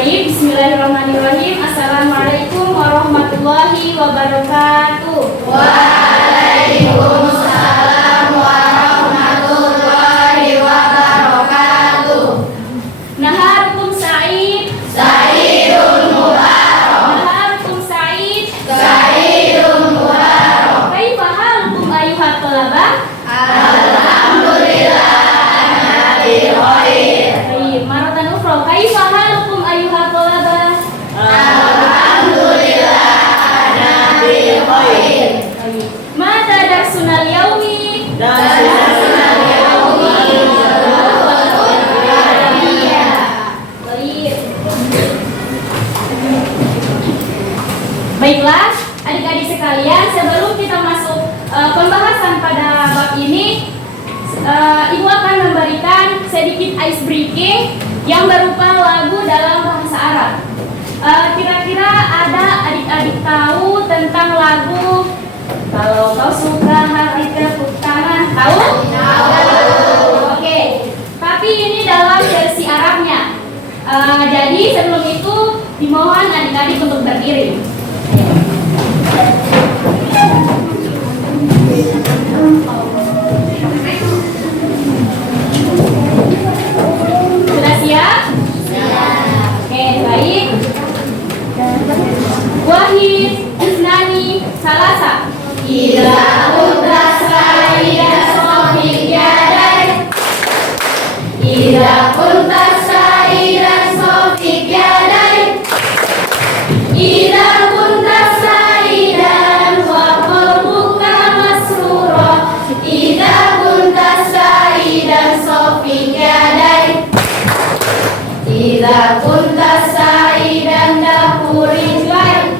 Baik, bismillahirrahmanirrahim. Assalamualaikum warahmatullahi wabarakatuh. Waalaikumsalam warahmatullahi wabarakatuh. Naharukum sa'id. Sa'idun mubarak. Naharukum sa'id. Sa'idun mubarak. Kaifa halukum ayyuhat thalabah? Alhamdulillah ana bi khair. Baik, maratan ukhra. Kaifa halukum ayyuhat thalabah? Alhamdulillah ana bi khair. Baik. Mata darsunal yaumi? Baiklah, adik-adik sekalian, sebelum kita masuk pembahasan pada bab ini, Ibu akan memberikan sedikit ice breaking yang berupa lagu dalam bahasa Arab. Kira-kira ada adik-adik tahu tentang lagu Kalau Kau Suka Hati Tepuk Tangan? Tahu? Oke, tapi ini dalam versi Arabnya. Jadi sebelum itu dimohon adik-adik untuk berdiri. Sudah siap? Oke, baik. Wahid, Isnani, Salasa. Idza kunta sa'idan sofiq yadai. Idza kunta sa'idan sofiq yadai. Idza kunta sa'idan wa qalbuka masrura. Idza kunta sa'idan sofiq yadai. Idza kunta sa'idan dahuri rijlai.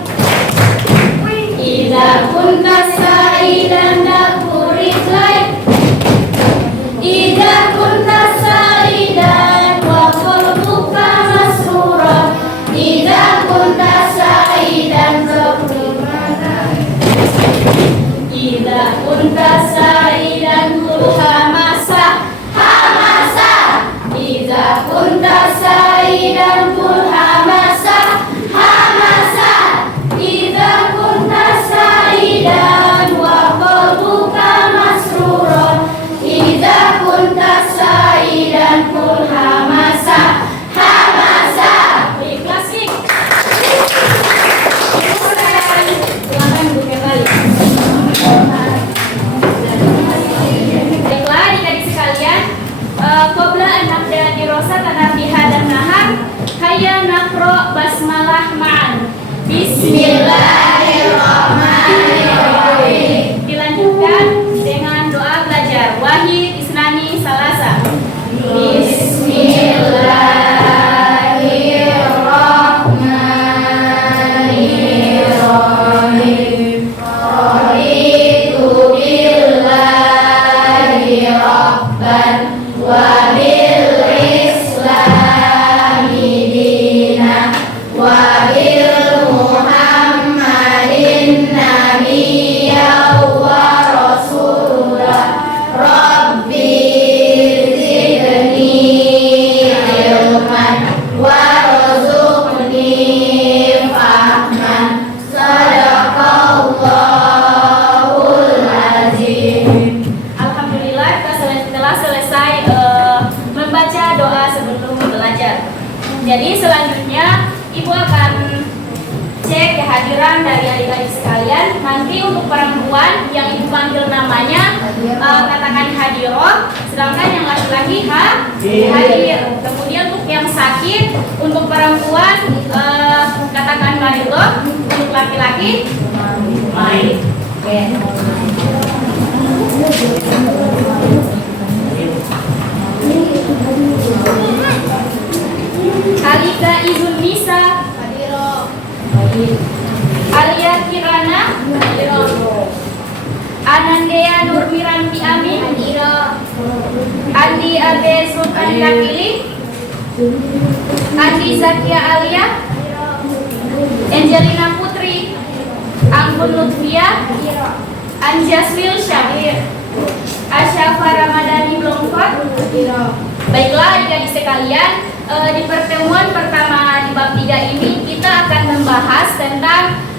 Idza kunta sa'idan dahuri rijlai. Idza kunta sa'idan wa qalbuka masrura. Idza kunta sa'idan Idza kunta sa'idan kul hamasa. Hamasa. Idza kunta sa'idan kul hamasa. Hamasa. Idza kunta sa'idan wa qalbuka masrura. Idza kunta sa'idan kul hamasa. Hamasa. Baik, klasik. Silakan duduk kembali. Baiklah adik-adik sekalian, qabla an nabda dirasatana fi hadzal nahar, hayya naqra basmalah ma'an. Bismillahirrahmanirrahim. Dilanjutkan dengan doa belajar. Wahid, Isnani, Salasa. Bismillahirrahmanirrahim. Raditu billahi rabban wa bil islami dinan wa bil muhammadin nabiyyan wa rasulah. Rabbi zidni ilman warzuqni fahman. Sadaqallahul azim. Alhamdulillah kita telah selesai membaca doa sebelum belajar. Jadi selanjutnya Ibu akan cek kehadiran dari adik-adik sekalian. Nanti untuk perempuan yang Ibu panggil namanya katakan hadiroh, sedangkan yang laki-laki hadir. Kemudian untuk yang sakit, untuk perempuan katakan maridoh, untuk laki-laki main. Oke. Alika Izun Nisa Alia Kirana Anandea Nurmiranti Amin Andi Abe Sultan Lakili Andi Zakia Alia Angelina Putri Anggun Lutfia Anjaswil Syahir Asyafa Ramadhani Blongkot. Baiklah adik-adik sekalian, di pertemuan pertama di bab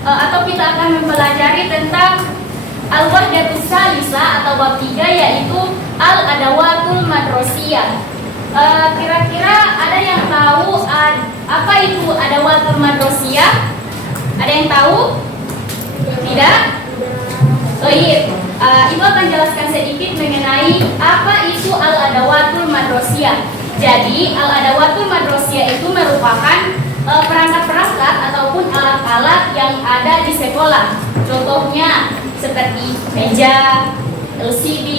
atau kita akan mempelajari tentang Al-Wahdatus Salisah atau bab 3, yaitu Al-Adawatul Madrasiyah. Kira-kira ada yang tahu apa itu Adawatul Madrasiyah? Ada yang tahu? Tidak? Baik. Ibu akan jelaskan sedikit mengenai apa itu Al-Adawatul Madrasiyah. Jadi, Al-Adawatul Madrasiyah itu merupakan perangkat-perangkat ataupun alat-alat yang ada di sekolah. Contohnya seperti meja, LCD,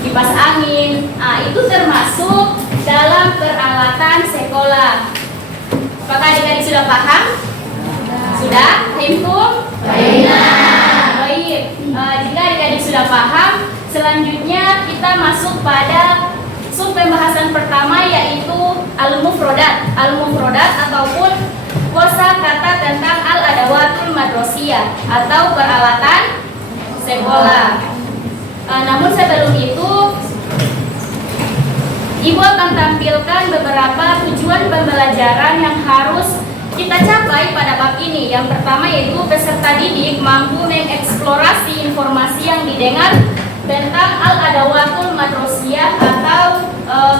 kipas angin. Itu termasuk dalam peralatan sekolah. Apakah adik-adik sudah paham? Sudah? Fahimtum? Baik. Jika adik-adik sudah paham, selanjutnya kita masuk pada sub pembahasan pertama, yaitu Al-Mufrodat. Al-Mufrodat ataupun kosakata tentang Al-Adawatul Madrasiyah atau peralatan sekolah. Namun sebelum itu, Ibu akan tampilkan beberapa tujuan pembelajaran yang harus kita capai pada bab ini. Yang pertama yaitu peserta didik mampu mengeksplorasi informasi yang didengar tentang Al-Adawatul Madrasiyah atau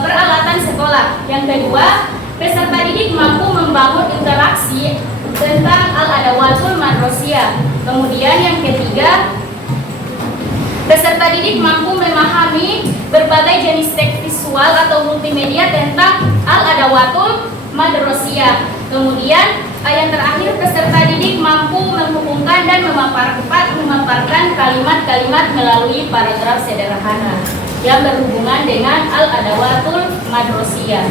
peralatan sekolah. Yang kedua, peserta didik mampu membangun interaksi tentang Al-Adawatul Madrasiyah. Kemudian yang ketiga, peserta didik mampu memahami berbagai jenis teks visual atau multimedia tentang Al-Adawatul Madrasiyah. Kemudian yang terakhir, peserta didik mampu menghubungkan dan memaparkan kalimat-kalimat melalui paragraf sederhana yang berhubungan dengan Al-Adawatul Madrasiyah.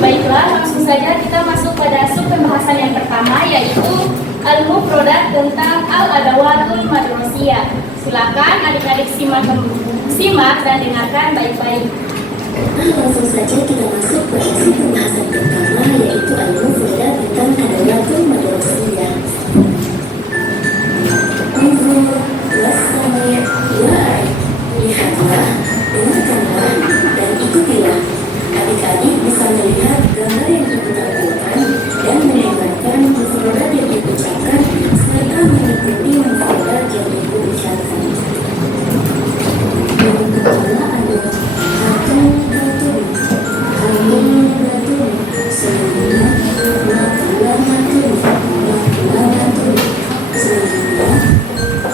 Baiklah, langsung saja kita masuk pada sub pembahasan yang pertama, yaitu Al-Mufrodat tentang Al-Adawatul Madrasiyah. Silakan adik-adik simak dan dengarkan baik-baik. Langsung saja kita masuk ke sesi pembahasan pertama, yaitu Al-Mufrodat tentang Adawatul Madrasiyah. Lihatlah, dengarkanlah, dan ikutilah. Adik-adik bisa melihat gambar yang ibu tampilkan dan mendengarkan mufrodat yang ibu ucapkan serta mengikuti mufrodat yang ibu ucapkan. Yang pertama adalah Hatun-hatun, hatun-hatun, sehingga matulamatun, matulamatun, sehingga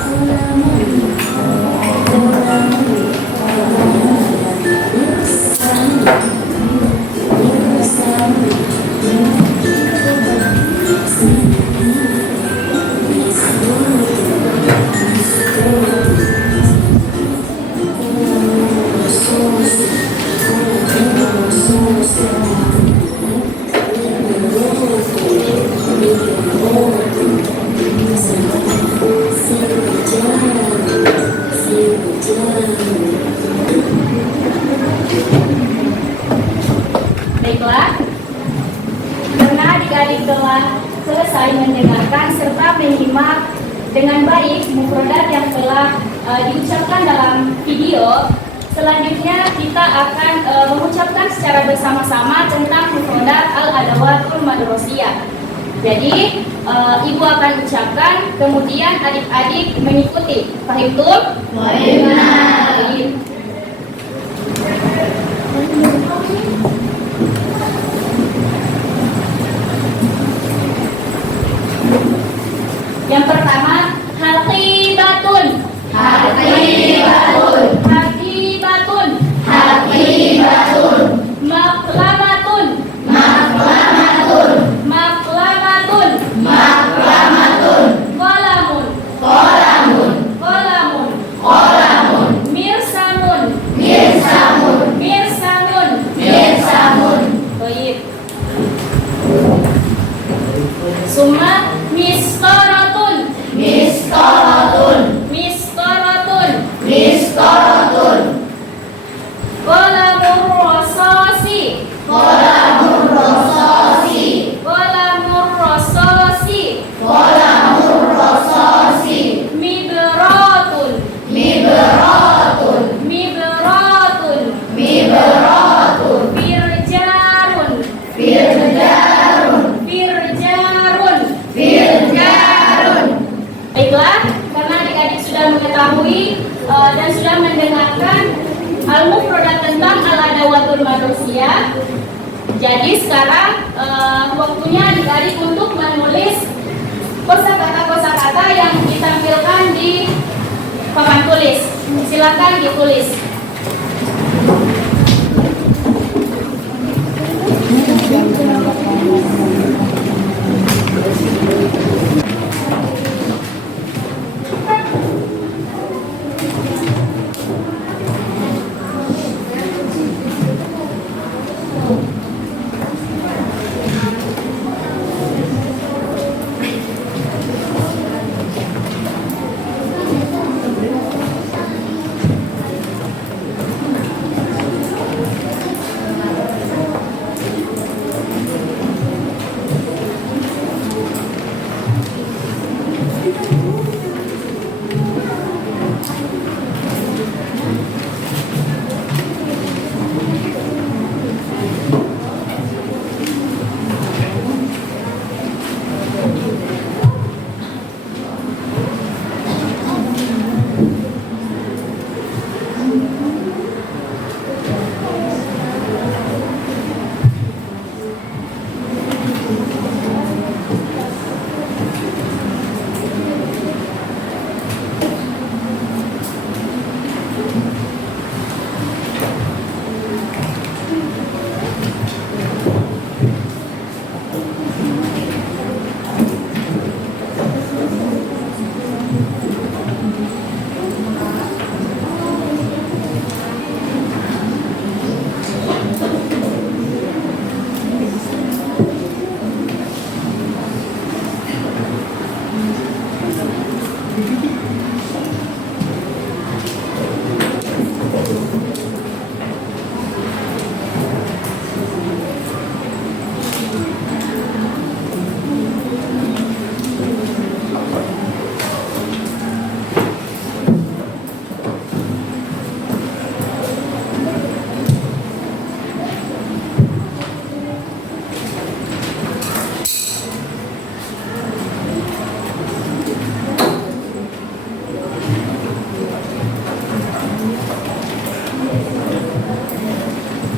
kolamun, kolamun, kemudian ada mirsamun. Baiklah, karena adik-adik telah selesai mendengarkan serta menyimak dengan baik mufrodat yang telah diucapkan dalam video, selanjutnya kita akan mengucapkan secara bersama-sama tentang mufrodat Al-Adawatul Madrasiyah. Jadi, ibu akan ucapkan, kemudian adik-adik mengikuti. Fahimtum? Baik. Yang pertama, haqibatun. Haqibatun. Haqibatun. Haqibatun. Maklamatun. Maklamatun. Maklamatun. Maklamatun. Qalamun. Qolamun. Qalamun. Qolamun. Mirsamun. Mirsamun. Mirsamun. Mirsamun. Baik. Summa mistoratun. Mistoratun. Mistoratun. Mistoratun. Qalamur rasasi. Qalamur rasasi. Qalamur rasasi. Qalamur rasasi. Mibratun. Mibratun. Mibratun. Mibratun. Firjarun. Firjarun. Firjarun. merupakan al-mufradat tentang al-adawatul manusia. Jadi sekarang waktunya adik-adik untuk menulis kosakata yang ditampilkan di papan tulis. Silakan ditulis.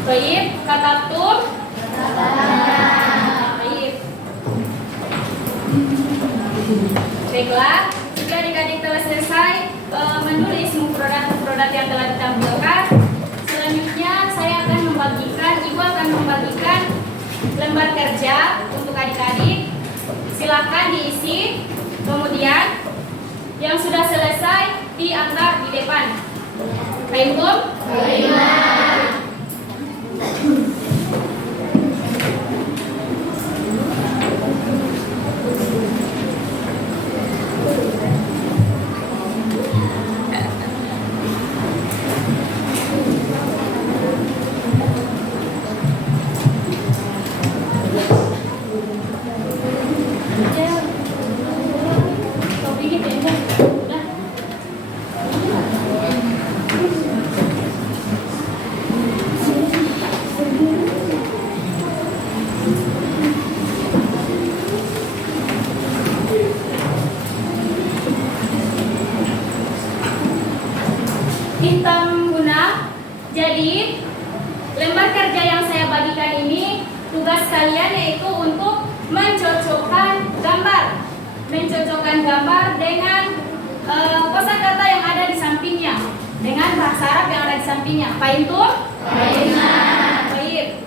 Baik, katabtum. Baik. Baiklah, jika adik-adik telah selesai menulis mufradat yang telah ditampilkan, selanjutnya saya akan ibu akan membagikan lembar kerja untuk adik-adik. Silakan diisi, kemudian yang sudah selesai diantar di depan. Baik, Bu? Hitam guna. Jadi lembar kerja yang saya bagikan ini tugas kalian yaitu untuk mencocokkan gambar dengan kosakata yang ada di sampingnya, dengan bahasa Arab yang ada di sampingnya. Paham tuh? Baik.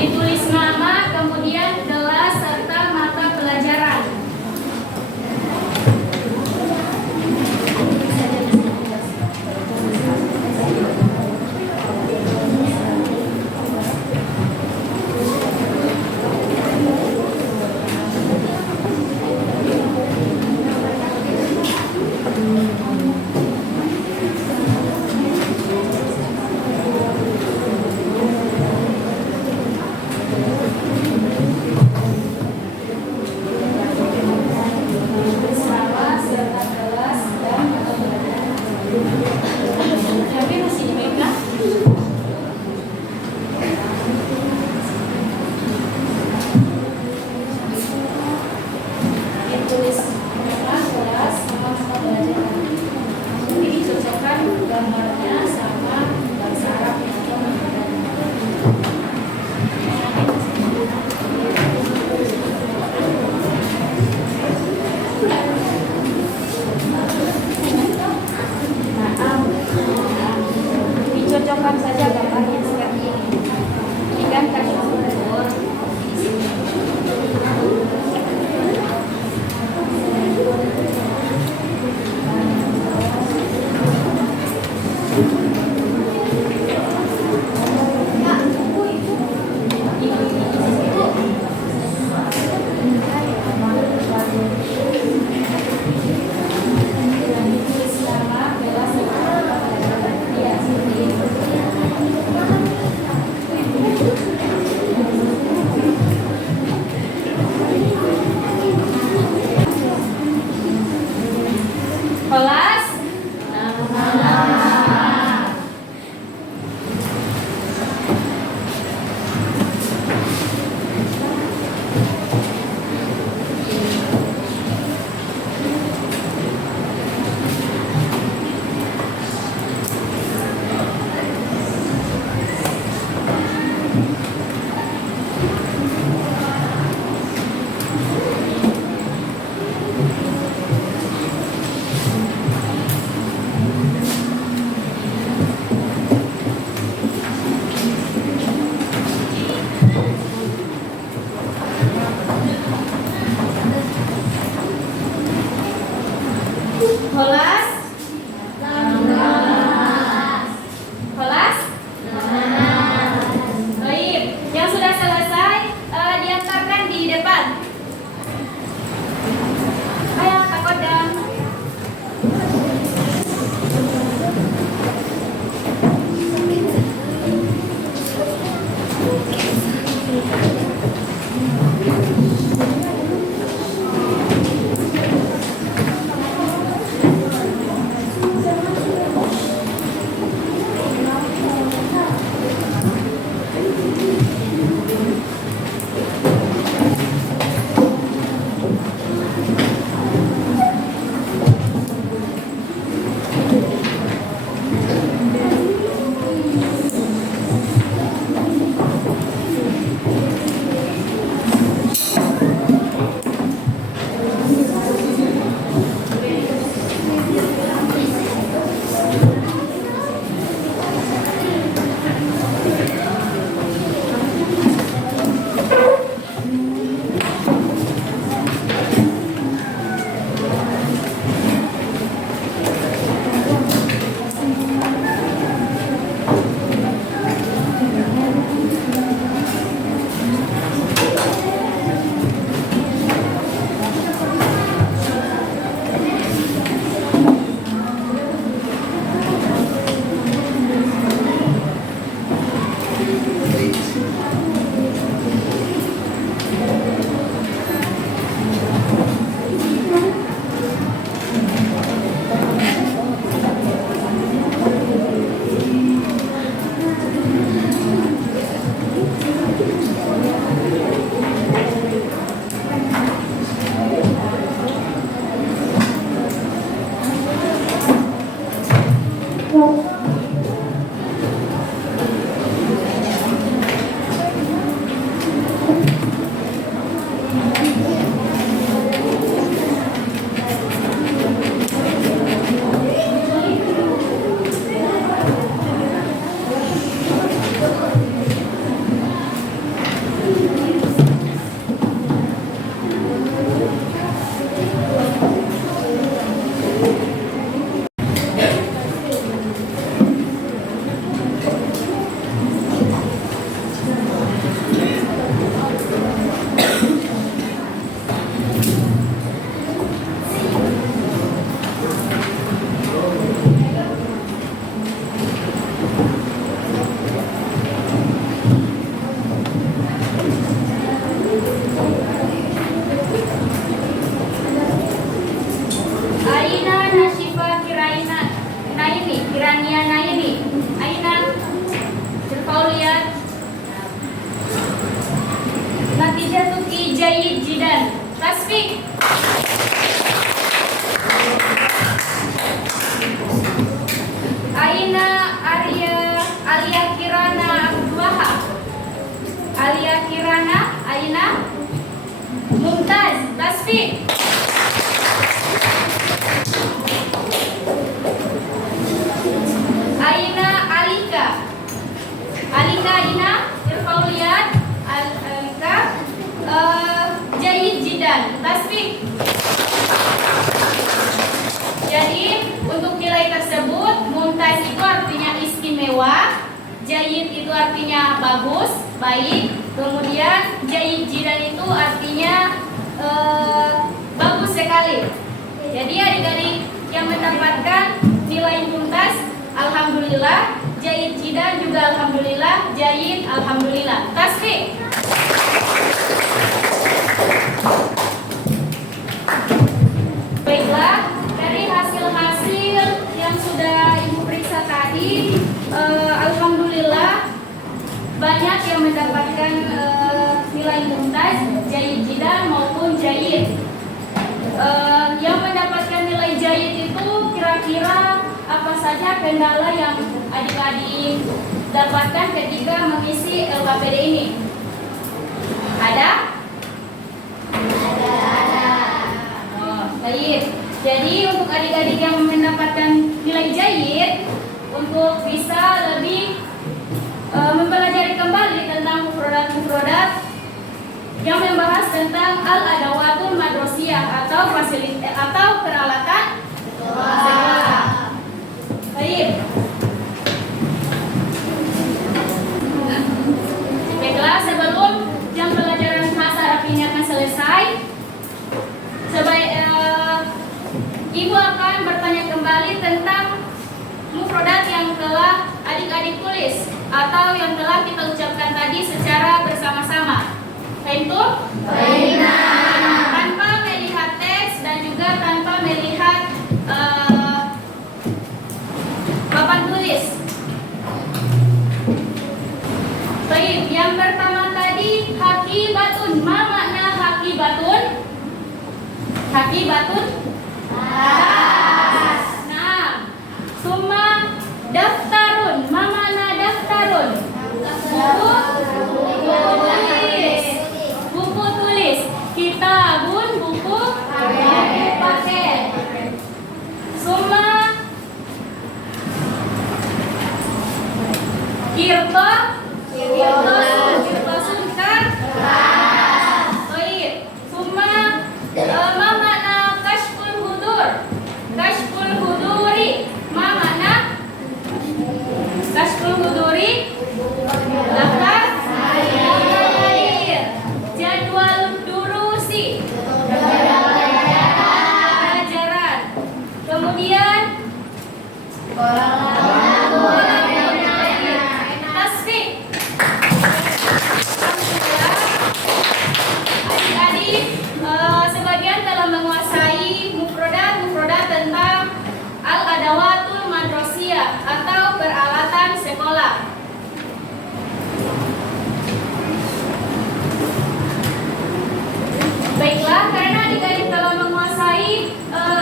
Ditulis nama, kemudian kelas serta mata pelajaran. Aina Nashifa Kirania Naini. Aina, kau lihat. Natijah Tuki Jayid Jidan. Tasbih. Aina Alia Kirana Abdullah. Alia Kirana, Aina Mumtaz. Tasbih. Aina Alika. Alika Aina, kau lihat. Alika Jayid Jidan. Tasbih. Jadi untuk nilai tersebut, Mumtaz itu artinya istimewa, Jayid itu artinya bagus, baik. Kemudian Jayid Jidan itu artinya bagus sekali. Jadi adik-adik yang mendapatkan nilai Mumtaz, alhamdulillah. Jayid Jidan juga alhamdulillah. Jayid alhamdulillah. Tasbih. Baiklah, dari hasil-hasil yang sudah Ibu periksa tadi, alhamdulillah banyak yang mendapatkan nilai Mumtaz, Jayid Jidan maupun Jayid. Yang mendapatkan nilai Jayid itu kira-kira apa saja kendala yang adik-adik dapatkan ketika mengisi LKPD ini? Ada? Oh, baik. Jadi untuk adik-adik yang mendapatkan nilai Jayid, untuk bisa lebih mempelajari kembali tentang mufrodat yang membahas tentang al-adawatul madrosiyah atau fasilitas atau peralatan sekolah. Baik. Baiklah, sebelum jam pelajaran bahasa Arab ini akan selesai, Ibu akan bertanya kembali tentang mufrodat yang telah adik-adik tulis atau yang telah kita ucapkan tadi secara bersama-sama. Itu tanpa melihat teks dan juga tanpa melihat papan tulis. Baik, yang pertama tadi hakibatun. Ma makna hakibatun? Hakibatun? Nah, summa daftarun. Ma makna daftarun? Buku tulis. Kitabun, buku paket. Summa kirtosun baik. Summa ma makna kashful hudur? Kashful huduri. Ma makna kashful huduri? Daftar hadir. Jadwal durusi. Pelajaran. Kemudian tasbih. Adik-adik sebagian telah menguasai mufrodat tentang al-adawatul madrosiyah atau peralatan sekolah. Baiklah, karena adik-adik telah menguasai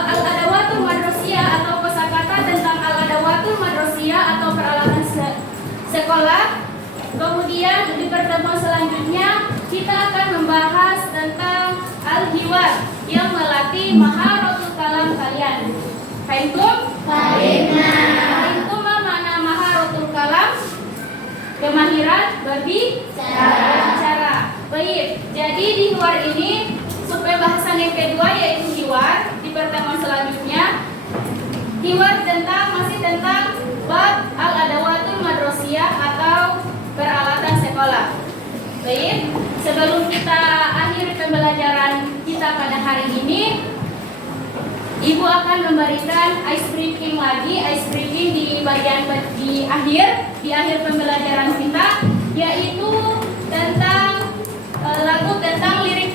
al-adawatul madrosiyah atau kosakata tentang al-adawatul madrosiyah atau peralatan sekolah, kemudian di pertemuan selanjutnya kita akan membahas tentang berbicara. Baik, jadi di hiwar ini supaya bahasan yang kedua yaitu hiwar di pertemuan selanjutnya. Hiwar masih tentang bab al-adawatul madrasiyah atau peralatan sekolah. Baik, sebelum kita akhiri pembelajaran kita pada hari ini, Ibu akan memberikan ice breaking lagi, ice breaking di akhir pembelajaran kita, yaitu tentang lagu tentang lirik